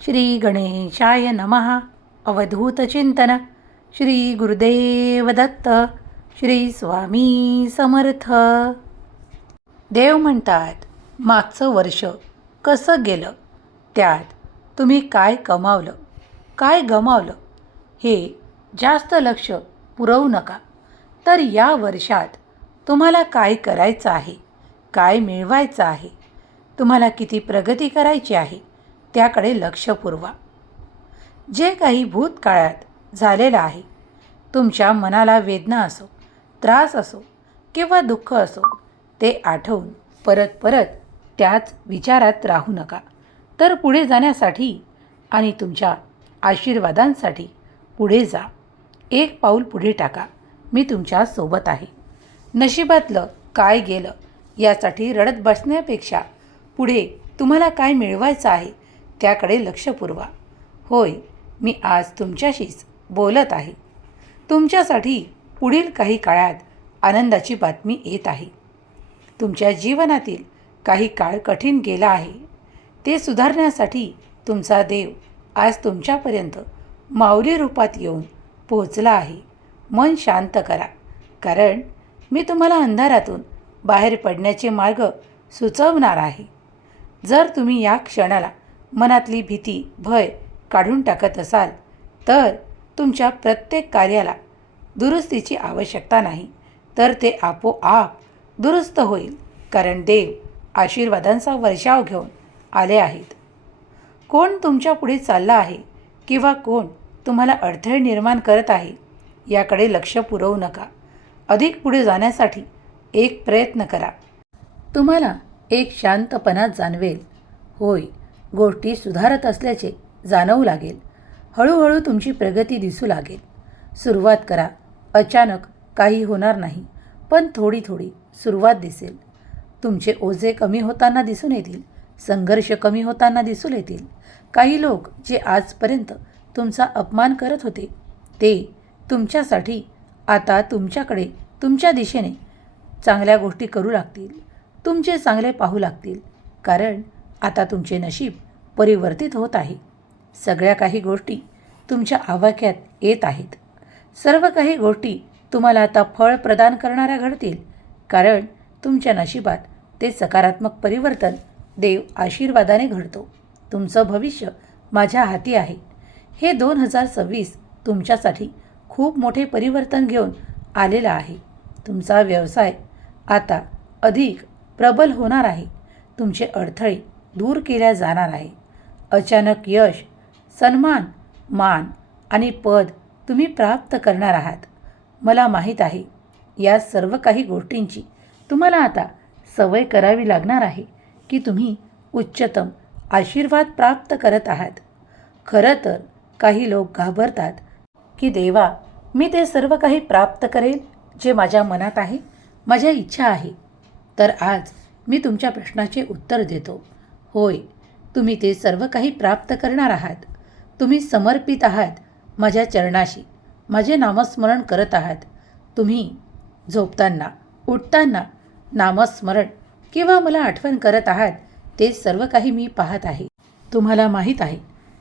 श्री गणेशाय नमः. अवधूत चिंतन. श्री गुरुदेव दत्त. श्री स्वामी समर्थ. देव म्हणतात, मागचं वर्ष कसं गेलं, त्यात तुम्ही काय कमावलं, काय गमावलं हे जास्त लक्ष पुरवू नका. तर या वर्षात तुम्हाला काय करायचं आहे, काय मिळवायचं आहे, तुम्हाला किती प्रगती करायची आहे त्याकडे लक्ष पुरवा. जे काही भूतकाळात झालेलं आहे, तुमच्या मनाला वेदना असो, त्रास असो किंवा दुःख असो, ते आठवून परत परत त्याच विचारात राहू नका. तर पुढे जाण्यासाठी आणि तुमच्या आशीर्वादांसाठी पुढे जा. एक पाऊल पुढे टाका. मी तुमच्या सोबत आहे. नशिबातलं काय गेलं यासाठी रडत बसण्यापेक्षा पुढे तुम्हाला काय मिळवायचं आहे त्याकडे लक्ष पुरवा. होय, मी आज तुमच्याशीच बोलत आहे. तुमच्यासाठी पुढील काही काळात आनंदाची बातमी येत आहे. तुमच्या जीवनातील काही काळ कठीण गेला आहे, ते सुधारण्यासाठी तुमचा देव आज तुमच्यापर्यंत माऊली रूपात येऊन पोहोचला आहे. मन शांत करा, कारण मी तुम्हाला अंधारातून बाहेर पडण्याचे मार्ग सुचवणार आहे. जर तुम्ही या क्षणाला मनातली भीती, भय काढून टाकत असाल, तर तुमच्या प्रत्येक कार्याला दुरुस्तीची आवश्यकता नाही, तर ते आपोआप दुरुस्त होईल. कारण देव आशीर्वादांचा वर्षाव घेऊन आले आहेत. कोण तुमच्या पुढे चालला आहे किंवा कोण तुम्हाला अडथळे निर्माण करत आहे याकडे लक्ष पुरवू नका. अधिक पुढे जाण्यासाठी एक प्रयत्न करा. तुम्हाला एक शांतपणा जाणवेल. होय, गोष्टी सुधारत असल्याचे जाणवू लागेल. हळूहळू तुमची प्रगती दिसू लागेल. सुरुवात करा. अचानक काही होणार नाही, पण थोडी थोडी सुरुवात दिसेल. तुमचे ओझे कमी होताना दिसून येतील. संघर्ष कमी होताना दिसून येतील. काही लोक जे आजपर्यंत तुमचा अपमान करत होते, ते तुमच्यासाठी आता तुमच्याकडे, तुमच्या दिशेने चांगल्या गोष्टी करू लागतील. तुमचे चांगले पाहू लागतील. कारण आता तुमचे नशीब परिवर्तित होत आहे. सगळ्या काही गोष्टी तुमच्या आवाक्यात येत आहेत. सर्व काही गोष्टी तुम्हाला आता फळ प्रदान करणाऱ्या घडतील. कारण तुमच्या नशिबात ते सकारात्मक परिवर्तन देव आशीर्वादाने घडतो. तुमचं भविष्य माझ्या हाती आहे. हे 2026 तुमच्यासाठी खूप मोठे परिवर्तन घेऊन आलेलं आहे. तुमचा व्यवसाय आता अधिक प्रबल होणार आहे. तुमचे अडथळे दूर केल्या जाणार आहे. अचानक यश, सन्मान, मान आणि पद तुम्ही प्राप्त करणार आहात. मला माहीत आहे, या सर्व काही गोष्टींची तुम्हाला आता सवय करावी लागणार आहे की तुम्ही उच्चतम आशीर्वाद प्राप्त करत आहात. खरं तर काही लोक घाबरतात की देवा, मी ते सर्व काही प्राप्त करेल जे माझ्या मनात आहे, माझ्या इच्छा आहे. तर आज मी तुमच्या प्रश्नाचे उत्तर देतो. होय, तुम्ही ते सर्व काही प्राप्त करणार आहात. तुम्ही समर्पित आहात माझ्या चरणाशी. माझे नामस्मरण करत आहात. तुम्ही झोपताना, उठताना नामस्मरण किंवा मला आठवण करत आहात. ते सर्व काही मी पाहत आहे. तुम्हाला माहीत आहे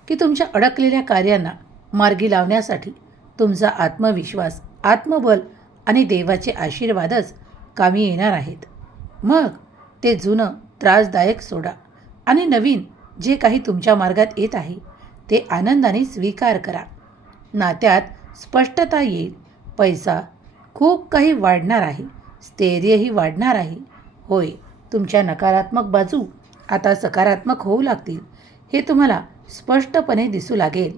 की तुमच्या अडकलेल्या कार्यांना मार्गी लावण्यासाठी तुमचा आत्मविश्वास, आत्मबल आणि देवाचे आशीर्वादच कामी येणार आहेत. मग ते जुनं त्रासदायक सोडा आणि नवीन जे काही तुमच्या मार्गात येत आहे ते आनंदाने स्वीकार करा. नात्यात स्पष्टता येईल. पैसा खूप काही वाढणार आहे. स्थैर्यही वाढणार आहे. होय, तुमच्या नकारात्मक बाजू आता सकारात्मक होऊ लागतील. हे तुम्हाला स्पष्टपणे दिसू लागेल.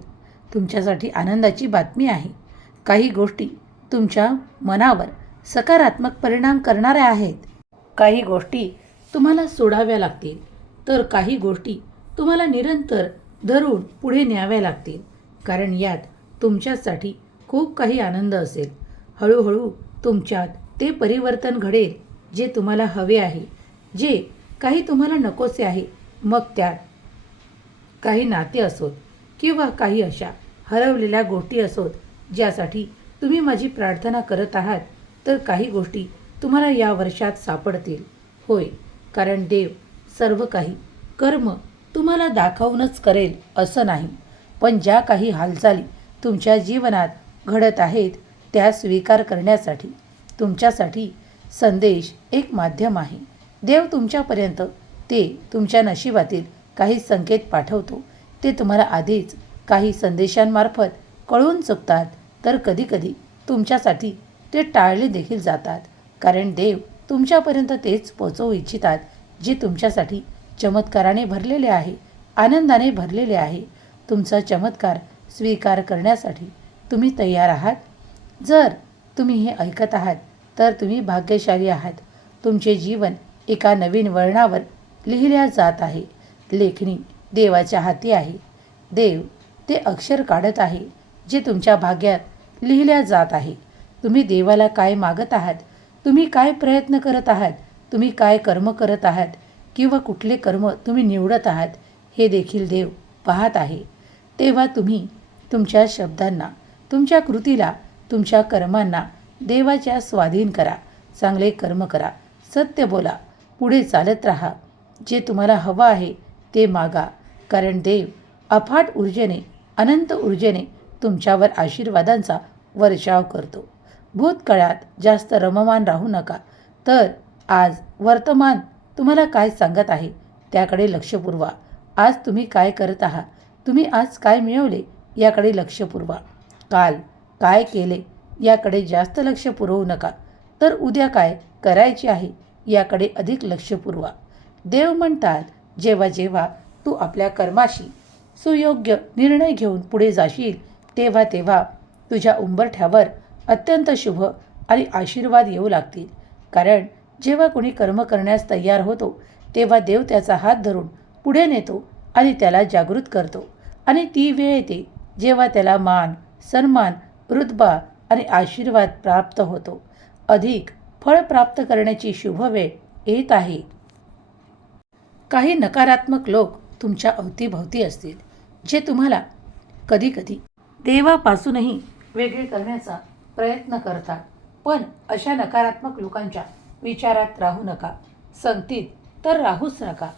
तुमच्यासाठी आनंदाची बातमी आहे. काही गोष्टी तुमच्या मनावर सकारात्मक परिणाम करणाऱ्या आहेत. काही गोष्टी तुम्हाला सोडाव्या लागतील, तर काही गोष्टी तुम्हाला निरंतर धरून पुढे न्याव्या लागतील. कारण यात तुमच्यासाठी खूप काही आनंद असेल. हळूहळू तुमच्यात ते परिवर्तन घडेल जे तुम्हाला हवे आहे, जे काही तुम्हाला नकोसे आहे. मग त्यात काही नाते असोत किंवा काही अशा हरवलेल्या गोष्टी असोत ज्यासाठी तुम्ही माझी प्रार्थना करत आहात, तर काही गोष्टी तुम्हाला या वर्षात सापडतील. होय, कारण देव सर्व काही कर्म तुम्हाला दाखवूनच करेल असं नाही, पण ज्या काही हालचाली तुमच्या जीवनात घडत आहेत त्या स्वीकार करण्यासाठी तुमच्यासाठी संदेश एक माध्यम आहे. देव तुमच्यापर्यंत ते तुमच्या नशिबातील काही संकेत पाठवतो. ते तुम्हाला आधीच काही संदेशांमार्फत कळून चुकतात, तर कधीकधी तुमच्यासाठी ते टाळले देखील जातात. कारण देव तुमच्यापर्यंत तेच पोचवू इच्छितात जे तुमच्यासाठी चमत्काराने भरलेले आहे, आनंदाने भरलेले आहे. तुमचा चमत्कार स्वीकार करण्यासाठी तुम्ही तयार आहात? जर तुम्ही हे ऐकत आहात तर तुम्ही भाग्यशाली आहात. तुमचे जीवन एका नवीन वळणावर लिहिल्या जात आहे. लेखणी देवाच्या हाती आहे. देव ते अक्षर काढत आहे जे तुमच्या भाग्यात लिहिल्या जात आहे. तुम्ही देवाला काय मागत आहात, तुम्ही काय प्रयत्न करत आहात, तुम्ही काय कर्म करत आहात किंवा कुठले कर्म तुम्ही निवडत आहात हे देखील देव पाहत आहे. तेव्हा तुम्ही तुमच्या शब्दांना, तुमच्या कृतीला, तुमच्या कर्मांना देवाच्या स्वाधीन करा. चांगले कर्म करा, सत्य बोला, पुढे चालत राहा. जे तुम्हाला हवं आहे ते मागा, कारण देव अफाट ऊर्जेने, अनंत ऊर्जेने तुमच्यावर आशीर्वादांचा वर्षाव करतो. भूतकाळात जास्त रममान राहू नका, तर आज वर्तमान तुम्हाला काय सांगत आहे त्याकडे लक्ष पुरवा. आज तुम्ही काय करत आहात, तुम्ही आज काय मिळवले याकडे लक्ष पुरवा. काल काय केले याकडे जास्त लक्ष पुरवू नका, तर उद्या काय करायचे आहे याकडे अधिक लक्ष पुरवा. देव म्हणतात, जेव्हा जेव्हा तू आपल्या कर्माशी सुयोग्य निर्णय घेऊन पुढे जाशील तेव्हा तेव्हा तुझ्या उंबरठ्यावर अत्यंत शुभ आणि आशीर्वाद येऊ लागतील. कारण जेव्हा कोणी कर्म करण्यास तयार होतो तेव्हा देव त्याचा हात धरून पुढे नेतो आणि त्याला जागृत करतो. आणि ती वेळ येते जेव्हा त्याला मान, सन्मान, रुतबा आणि आशीर्वाद प्राप्त होतो. अधिक फळ प्राप्त करण्याची शुभ वेळ येत आहे. काही नकारात्मक लोक तुमच्या अवतीभोवती असतील जे तुम्हाला कधीकधी देवापासूनही वेगळे करण्याचा प्रयत्न करतात. पण अशा नकारात्मक लोकांच्या विचारात राहू नका, संगतीत तर राहूच नका.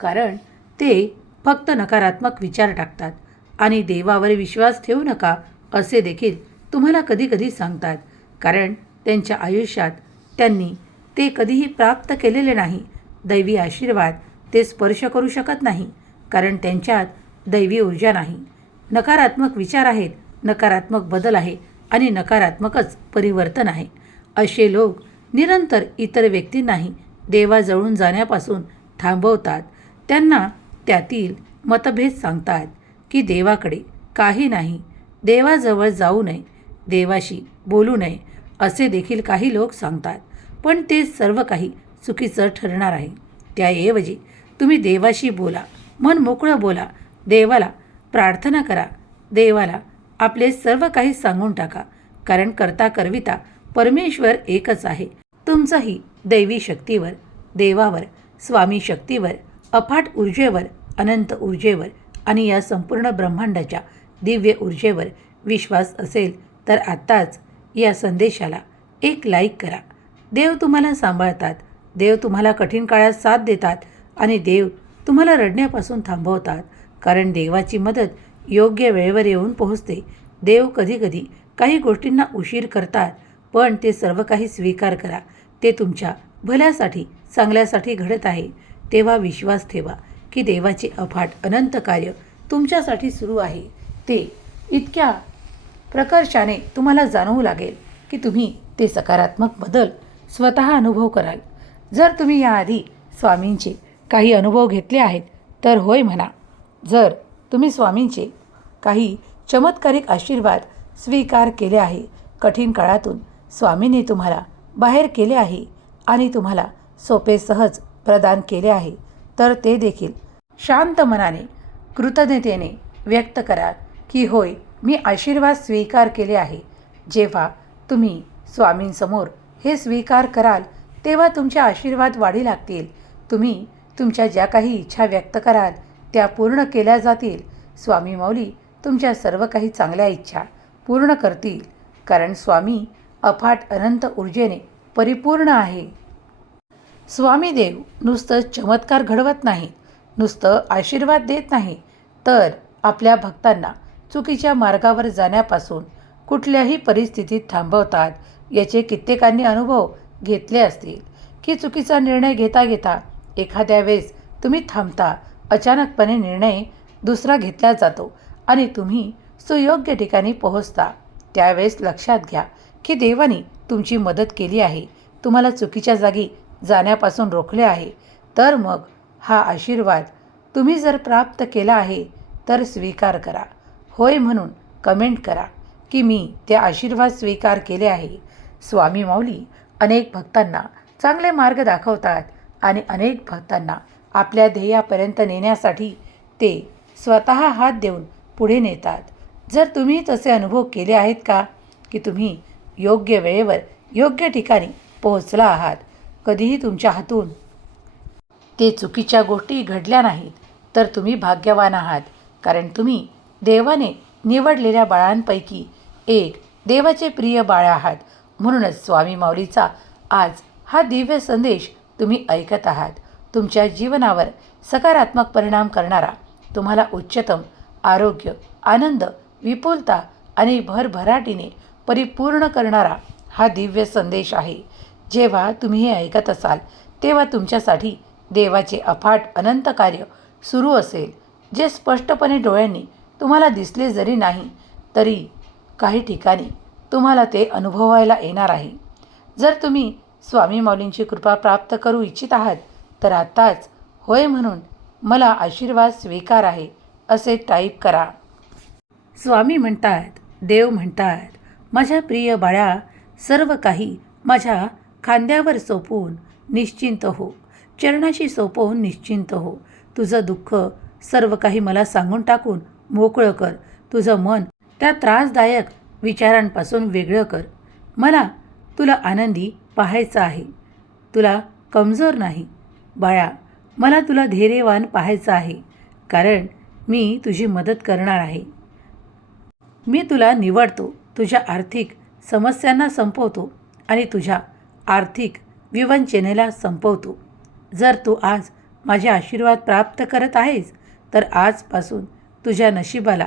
कारण ते फक्त नकारात्मक विचार टाकतात आणि देवावर विश्वास ठेवू नका असे देखील तुम्हाला कधीकधी सांगतात. कारण त्यांच्या आयुष्यात त्यांनी ते कधीही प्राप्त केलेले नाही. दैवी आशीर्वाद ते स्पर्श करू शकत नाही, कारण त्यांच्यात दैवी ऊर्जा नाही. नकारात्मक विचार आहेत, नकारात्मक बदल आहे आणि नकारात्मकच परिवर्तन आहे. असे लोक निरंतर इतर व्यक्तींनाही देवाजवळून जाण्यापासून थांबवतात. त्यांना त्यातील मतभेद सांगतात की देवाकडे काही नाही, देवाजवळ जाऊ नये, देवाशी बोलू नये असे देखील काही लोक सांगतात. पण ते सर्व काही चुकीचं ठरणार आहे. त्याऐवजी तुम्ही देवाशी बोला, मन मोकळं बोला, देवाला प्रार्थना करा, देवाला आपले सर्व काही सांगून टाका. कारण करता करविता परमेश्वर एकच आहे. तुमचाही दैवी शक्तीवर, देवावर, स्वामी शक्तीवर, अफाट ऊर्जेवर, अनंत ऊर्जेवर आणि या संपूर्ण ब्रह्मांडाच्या दिव्य ऊर्जेवर विश्वास असेल तर आत्ताच या संदेशाला एक लाईक करा. देव तुम्हाला सांभाळतात, देव तुम्हाला कठीण काळात साथ देतात आणि देव तुम्हाला रडण्यापासून थांबवतात. कारण देवाची मदत योग्य वेळेवर येऊन पोहोचते. देव कधीकधी काही गोष्टींना उशीर करतात, पण ते सर्व काही स्वीकार करा. ते तुमच्या भल्यासाठी, चांगल्यासाठी घडत आहे. तेव्हा विश्वास ठेवा की देवाचे अफाट अनंत कार्य तुमच्यासाठी सुरू आहे. ते इतक्या प्रकर्षाने तुम्हाला जाणवू लागेल की तुम्ही ते सकारात्मक बदल स्वतः अनुभव कराल. जर तुम्ही याआधी स्वामींचे काही अनुभव घेतले आहेत तर होय म्हणा. जर तुम्ही स्वामींचे काही चमत्कारिक आशीर्वाद स्वीकार केले आहे, कठीण काळातून स्वामींनी तुम्हाला बाहेर केले आहे आणि तुम्हाला सोपे सहज प्रदान केले आहे, तर ते देखील शांत मनाने, कृतज्ञतेने व्यक्त करा की होय, मी आशीर्वाद स्वीकार केले आहे. जेव्हा तुम्ही स्वामींसमोर हे स्वीकार कराल तेव्हा तुमचे आशीर्वाद वाढी लागतील. तुम्ही तुमच्या ज्या काही इच्छा व्यक्त कराल त्या पूर्ण केल्या जातील. स्वामी माऊली तुमच्या सर्व काही चांगल्या इच्छा पूर्ण करतील. कारण स्वामी अफाट अनंत ऊर्जेने परिपूर्ण आहे. स्वामी देव नुसतं चमत्कार घडवत नाहीत, नुसतं आशीर्वाद देत नाही, तर आपल्या भक्तांना चुकीच्या मार्गावर जाण्यापासून कुठल्याही परिस्थितीत थांबवतात. याचे कित्येकांनी अनुभव घेतले असतील की चुकीचा निर्णय घेता घेता एखाद्या वेळेस तुम्ही थांबता, अचानकपणे निर्णय दुसरा घेतला जातो आणि तुम्ही सुयोग्य ठिकाणी पोहोचता. त्यावेळेस लक्षात घ्या की देवाने तुमची मदत केली आहे, तुम्हाला चुकीच्या जागी जाण्यापासून रोखले आहे. तर मग हा आशीर्वाद तुम्ही जर प्राप्त केला आहे तर स्वीकार करा. होय म्हणून कमेंट करा की मी ते आशीर्वाद स्वीकार केले आहे. स्वामी माऊली अनेक भक्तांना चांगले मार्ग दाखवतात आणि अनेक भक्तांना आपल्या ध्येयापर्यंत नेण्यासाठी ते स्वतः हात देऊन पुढे नेतात. जर तुम्ही तसे अनुभव केले आहेत का की तुम्ही योग्य वेळेवर योग्य ठिकाणी पोहोचला आहात, कधीही तुमच्या हातून ते चुकीच्या गोष्टी घडल्या नाहीत, तर तुम्ही भाग्यवान आहात. कारण तुम्ही देवाने निवडलेल्या बाळांपैकी एक देवाचे प्रिय बाळ आहात. म्हणूनच स्वामी माऊलीचा आज हा दिव्य संदेश तुम्ही ऐकत आहात. तुमच्या जीवनावर सकारात्मक परिणाम करणारा, तुम्हाला उच्चतम आरोग्य, आनंद, विपुलता आणि भरभराटीने परिपूर्ण करणारा हा दिव्य संदेश आहे. जेव्हा तुम्ही हे ऐकत असाल तेव्हा तुमच्यासाठी देवाचे अफाट अनंत कार्य सुरू असेल, जे स्पष्टपणे डोळ्यांनी तुम्हाला दिसले जरी नाही तरी काही ठिकाणी तुम्हाला ते अनुभवायला येणार आहे. जर तुम्ही स्वामी माऊलींची कृपा प्राप्त करू इच्छित आहात तर आत्ताच होय म्हणून मला आशीर्वाद स्वीकार आहे असे टाईप करा. स्वामी म्हणतात, देव म्हणतात, माझ्या प्रिय बाळा, सर्व काही माझ्या खांद्यावर सोपवून निश्चिंत हो, चरणाशी सोपवून निश्चिंत हो. तुझं दुःख सर्व काही मला सांगून टाकून मोकळं कर. तुझं मन त्या त्रासदायक विचारांपासून वेगळं कर. मला तुला आनंदी पाहायचं आहे, तुला कमजोर नाही. बाळा, मला तुला धैर्यवान पाहायचं आहे, कारण मी तुझी मदत करणार आहे. मी तुला निवडतो, तुझ्या आर्थिक समस्यांना संपवतो आणि तुझ्या आर्थिक विवंचनेला संपवतो. जर तू आज माझे आशीर्वाद प्राप्त करत आहेस तर आजपासून तुझ्या नशिबाला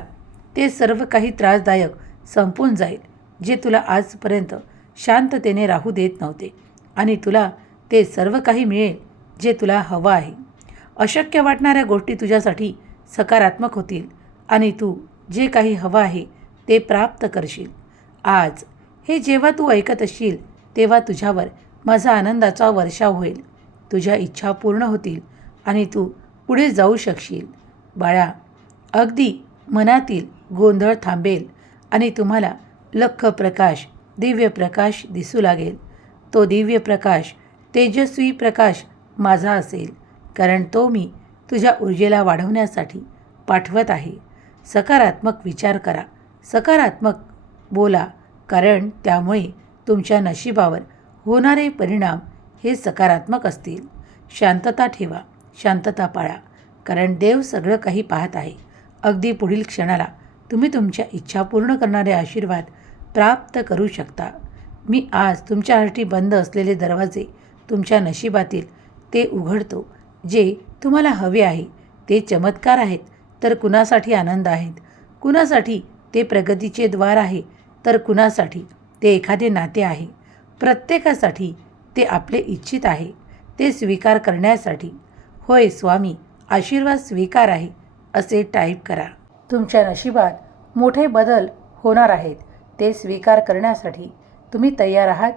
ते सर्व काही त्रासदायक संपून जाईल, जे तुला आजपर्यंत शांततेने राहू देत नव्हते, आणि तुला ते सर्व काही मिळेल जे तुला हवं आहे. अशक्य वाटणाऱ्या गोष्टी तुझ्यासाठी सकारात्मक होतील आणि तू जे काही हवं आहे ते प्राप्त करशील. आज हे जेव्हा तू ऐकत असशील तेव्हा तुझ्यावर माझा आनंदाचा वर्षाव होईल. तुझ्या इच्छा पूर्ण होतील आणि तू पुढे जाऊ शकशील. बाळा, अगदी मनातील गोंधळ थांबेल आणि तुम्हाला लख्ख प्रकाश, दिव्य प्रकाश दिसू लागेल. तो दिव्य प्रकाश, तेजस्वी प्रकाश माझा असेल, कारण तो मी तुझ्या ऊर्जेला वाढवण्यासाठी पाठवत आहे. सकारात्मक विचार करा, सकारात्मक बोला, कारण त्यामुळे तुमच्या नशिबावर होणारे परिणाम हे सकारात्मक असतील. शांतता ठेवा, शांतता पाळा, कारण देव सगळं काही पाहत आहे. अगदी पुढील क्षणाला तुम्ही तुमच्या इच्छा पूर्ण करणारे आशीर्वाद प्राप्त करू शकता. मी आज तुमच्यासाठी बंद असलेले दरवाजे तुमच्या नशिबातील ते उघडतो. जे तुम्हाला हवे आहे ते चमत्कार आहेत, तर कुणासाठी आनंद आहेत, कुणासाठी ते प्रगतीचे द्वार आहे, तर कुणासाठी ते एखादे नाते आहे. प्रत्येकासाठी ते आपले इच्छित आहे, ते स्वीकार करण्यासाठी. होय स्वामी, आशीर्वाद स्वीकार आहे असे टाईप करा. तुमच्या नशिबात मोठे बदल होणार आहेत, ते स्वीकार करण्यासाठी तुम्ही तयार आहात.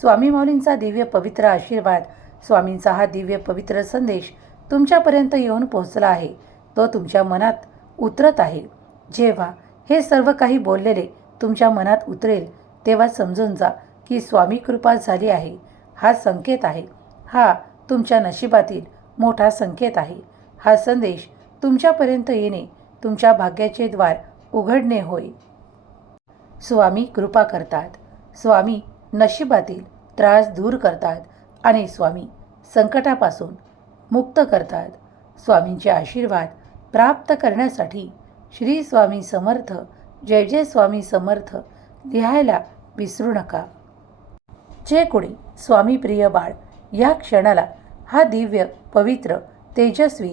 स्वामी माऊलींचा दिव्य पवित्र आशीर्वाद, स्वामींचा हा दिव्य पवित्र संदेश तुमच्यापर्यंत येऊन पोहोचला आहे. तो तुमच्या मनात उतरत आहे. जेव्हा हे सर्व काही बोललेले तुमच्या मनात उतरेल तेव्हा समजून जा की स्वामी कृपा झाली आहे. हा संकेत आहे, हा तुमच्या नशिबातील मोठा संकेत आहे. हा संदेश तुमच्यापर्यंत येणे तुमच्या भाग्याचे द्वार उघडणे होय. स्वामी कृपा करतात, स्वामी नशिबातील त्रास दूर करतात आणि स्वामी संकटापासून मुक्त करतात. स्वामींचे आशीर्वाद प्राप्त करण्यासाठी श्री स्वामी समर्थ, जय जय स्वामी समर्थ लिहायला विसरू नका. जे कोणी स्वामी प्रिय बाळ या क्षणाला हा दिव्य पवित्र तेजस्वी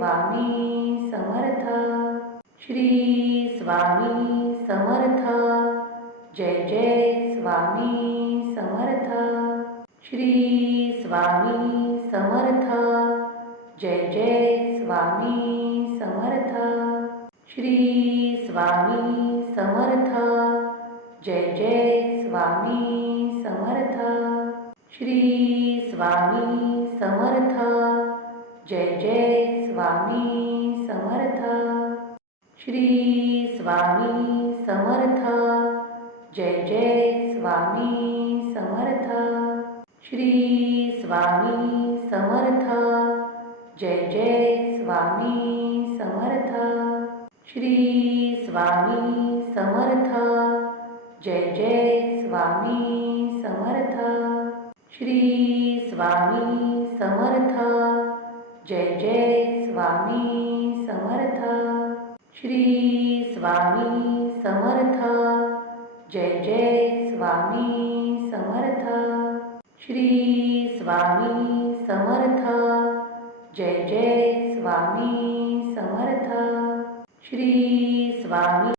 स्वामी समर्थ. श्री स्वामी समर्थ. जय जय स्वामी समर्थ. श्री स्वामी समर्थ. जय जय स्वामी समर्थ. श्री स्वामी समर्थ. जय जय स्वामी समर्थ. श्री स्वामी समर्थ. जय जय स्वामी समर्थ. श्री स्वामी समर्थ. जय जय स्वामी समर्थ. श्री स्वामी समर्थ. जय जय स्वामी समर्थ. श्री स्वामी समर्थ. जय जय स्वामी समर्थ. श्री स्वामी समर्थ. जय जय स्वामी समर्थ. श्री स्वामी समर्थ. जय जय स्वामी समर्थ. श्री स्वामी समर्थ. जय जय स्वामी समर्थ. श्री स्वामी